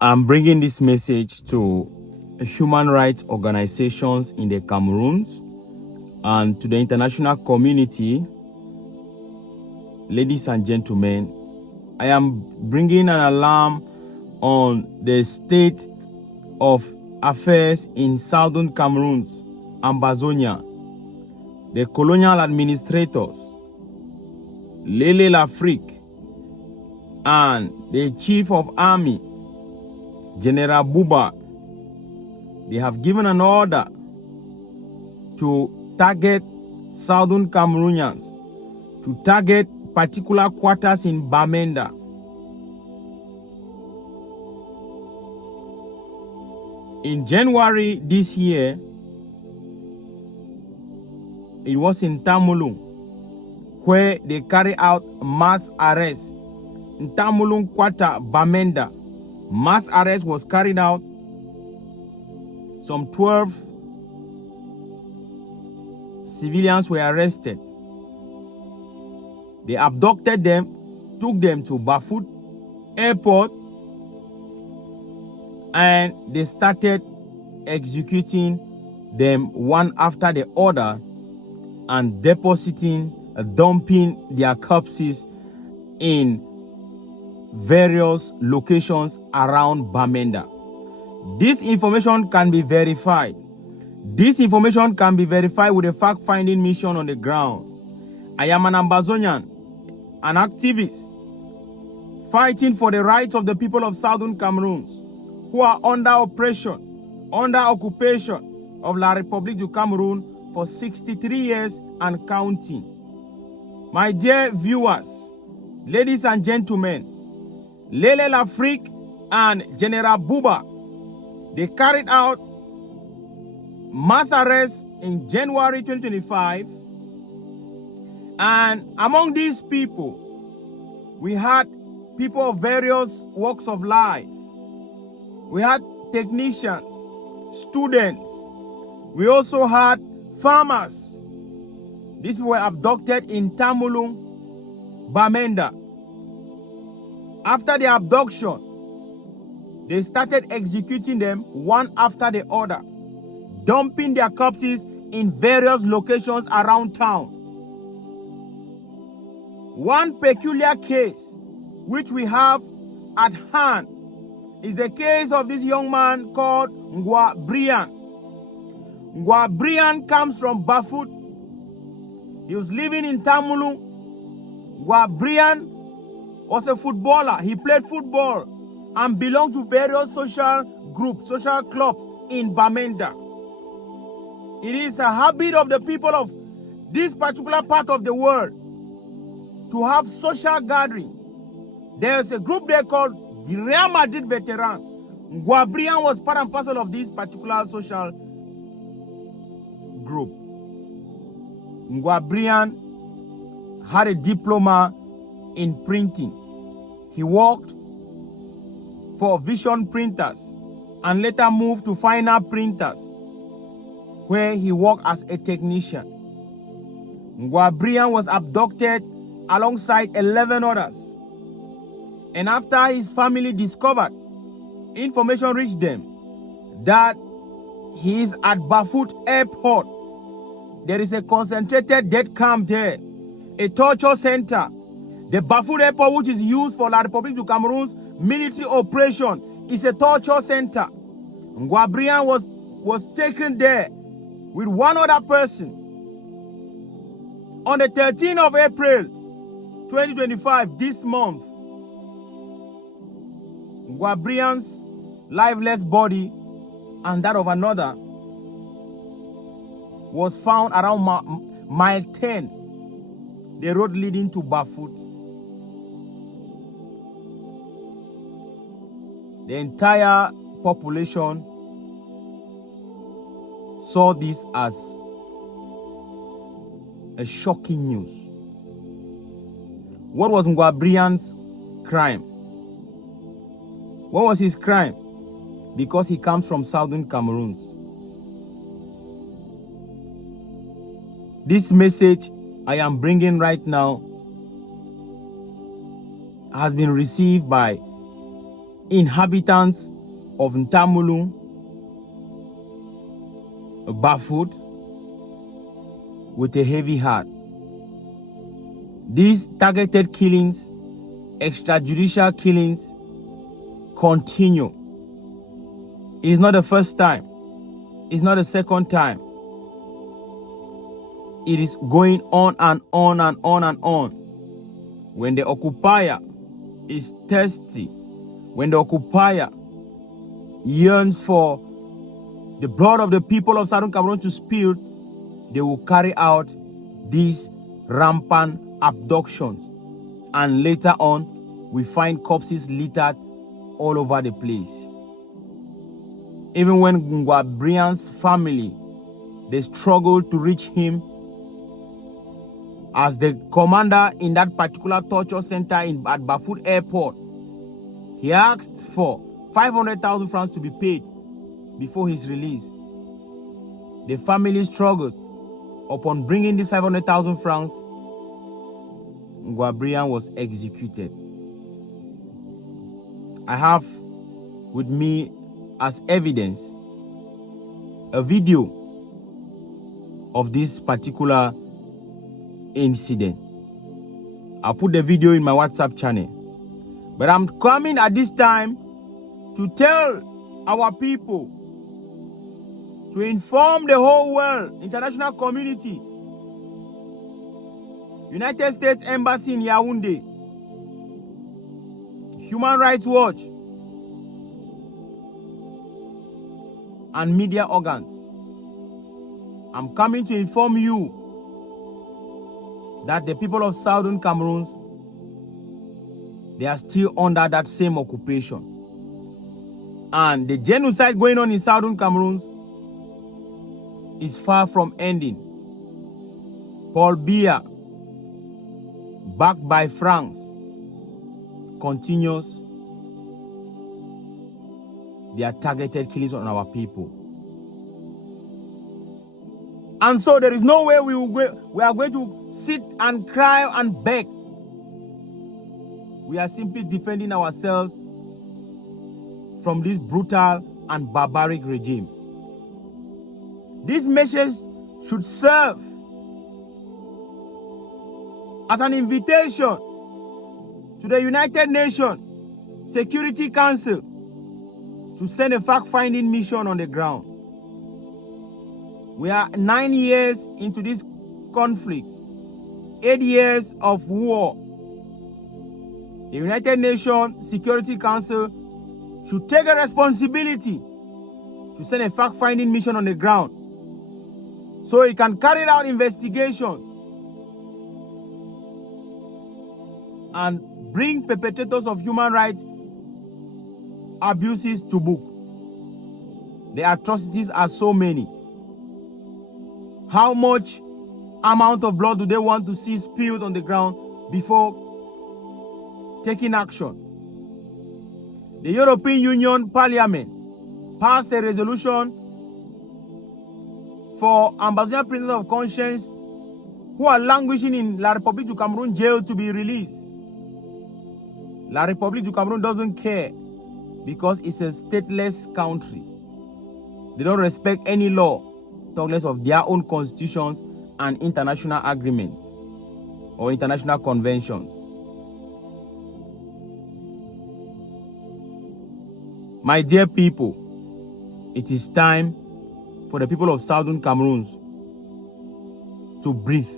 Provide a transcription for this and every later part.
I'm bringing this message to human rights organizations in the Cameroons and to the international community. Ladies and gentlemen, I am bringing an alarm on the state of affairs in southern Cameroon, Ambazonia. The colonial administrators, Lele Lafrique, and the chief of army, General Buba, they have given an order to target southern Cameroonians, to target particular quarters in Bamenda. In January this year, it was in Tamulung where they carry out mass arrest. In Tamulung Quarter, Bamenda, mass arrest was carried out. Some 12 civilians were arrested. They abducted them, took them to Bafut Airport, and they started executing them one after the other and dumping their corpses in various locations around Bamenda. This information can be verified. This information can be verified with a fact-finding mission on the ground. I am an Ambazonian, an activist, fighting for the rights of the people of Southern Cameroon who are under oppression, under occupation of La République du Cameroon for 63 years and counting. My dear viewers, ladies and gentlemen, Lele Lafrique and General Buba, they carried out mass arrests in January 2025. And among these people, we had people of various walks of life. We had technicians, students. We also had farmers. These people were abducted in Tamulung, Bamenda. After the abduction, they started executing them one after the other, dumping their corpses in various locations around town. One peculiar case which we have at hand is the case of this young man called Ngwa Brian. Ngwa Brian comes from Bafut. He was living in Tamulung. Ngwa Brian was a footballer. He played football and belonged to various social groups, social clubs in Bamenda. It is a habit of the people of this particular part of the world to have social gatherings. There's a group there called the Real Madrid Veteran. Ngwa Brian was part and parcel of this particular social group. Ngwa Brian had a diploma in printing. He worked for Vision Printers and later moved to Finer Printers, where he worked as a technician. Ngwa Brian was abducted alongside 11 others. And after his family discovered, information reached them that he is at Bafut Airport. There is a concentrated death camp there, a torture center. The Bafut Airport, which is used for La République du Cameroon's military operation, is a torture center. Ngwa Brian was taken there with one other person. On the 13th of April, 2025, this month, Ngwa Brian's lifeless body and that of another was found around mile 10, the road leading to Bafut. The entire population saw this as a shocking news. What was Ngwa Brian's crime? What was his crime? Because he comes from southern Cameroon. This message I am bringing right now has been received by inhabitants of Ntamulu, baffled with a heavy heart. These targeted killings, extrajudicial killings, continue. It is not the first time. It's not the second time. It is going on and on and on and on. When the occupier is thirsty, when the occupier yearns for the blood of the people of Southern Cameroon to spill, they will carry out these rampant abductions. And later on, we find corpses littered all over the place. Even when Ngwa family, they struggled to reach him as the commander in that particular torture center at Bafut Airport, he asked for 500,000 francs to be paid before his release. The family struggled. Upon bringing this 500,000 francs, Ngwa was executed. I have with me as evidence a video of this particular incident. I'll put the video in my WhatsApp channel. But I'm coming at this time to tell our people, to inform the whole world, international community, United States Embassy in Yaoundé, Human Rights Watch, and media organs. I'm coming to inform you that the people of Southern Cameroon, they are still under that same occupation. And the genocide going on in Southern Cameroon is far from ending. Paul Biya, backed by France, continues their targeted killings on our people. And so there is no way we are going to sit and cry and beg. We are simply defending ourselves from this brutal and barbaric regime. This message should serve as an invitation to the United Nations Security Council to send a fact-finding mission on the ground. We are 9 years into this conflict, 8 years of war. The United Nations Security Council should take a responsibility to send a fact-finding mission on the ground so it can carry out investigations and bring perpetrators of human rights abuses to book. The atrocities are so many. How much amount of blood do they want to see spilled on the ground before taking action? The European Union Parliament passed a resolution for ambassador prisoners of conscience who are languishing in La République du Cameroon jail to be released. La République du Cameroon doesn't care because it's a stateless country. They don't respect any law, talk less of their own constitutions and international agreements or international conventions. My dear people, it is time for the people of Southern Cameroon to breathe.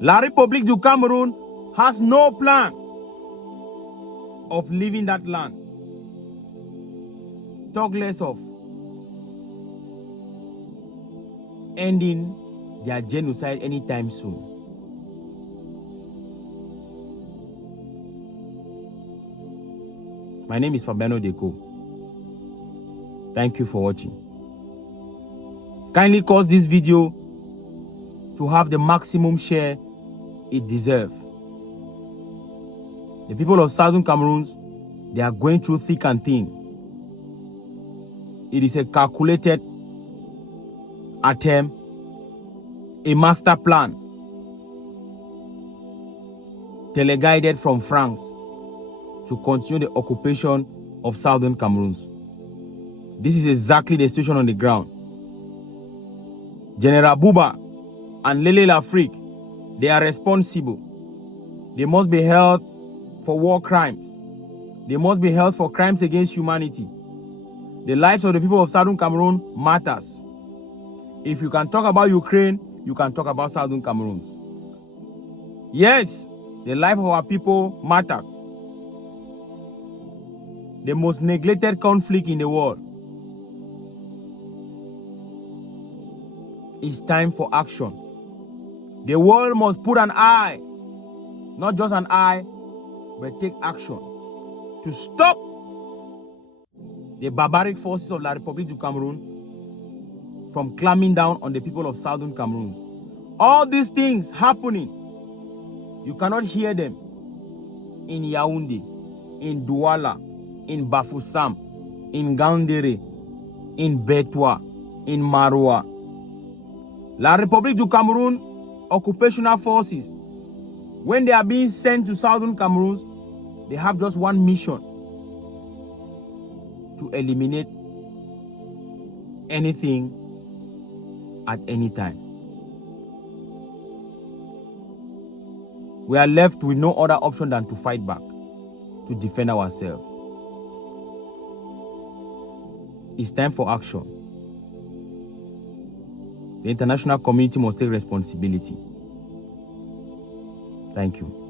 La République du Cameroon has no plan of leaving that land. Talk less of ending their genocide anytime soon. My name is Fabiano Deco. Thank you for watching. Kindly cause this video to have the maximum share it deserves. The people of Southern Cameroon, they are going through thick and thin. It is a calculated attempt, a master plan, teleguided from France to continue the occupation of southern Cameroon. This is exactly the situation on the ground. General Buba and Lele Lafrique, they are responsible. They must be held for war crimes. They must be held for crimes against humanity. The lives of the people of southern Cameroon matters. If you can talk about Ukraine, you can talk about southern Cameroon. Yes, the life of our people matters. The most neglected conflict in the world. It's time for action. The world must put an eye, not just an eye, but take action to stop the barbaric forces of La République du Cameroon from clamping down on the people of southern Cameroon. All these things happening, you cannot hear them in Yaoundé, in Douala, in Bafoussam, in Gaoundéré, in Betwa, in Maroua. La République du Cameroon occupational forces, when they are being sent to southern Cameroon, they have just one mission: to eliminate anything at any time. We are left with no other option than to fight back, to defend ourselves. It's time for action. The international community must take responsibility. Thank you.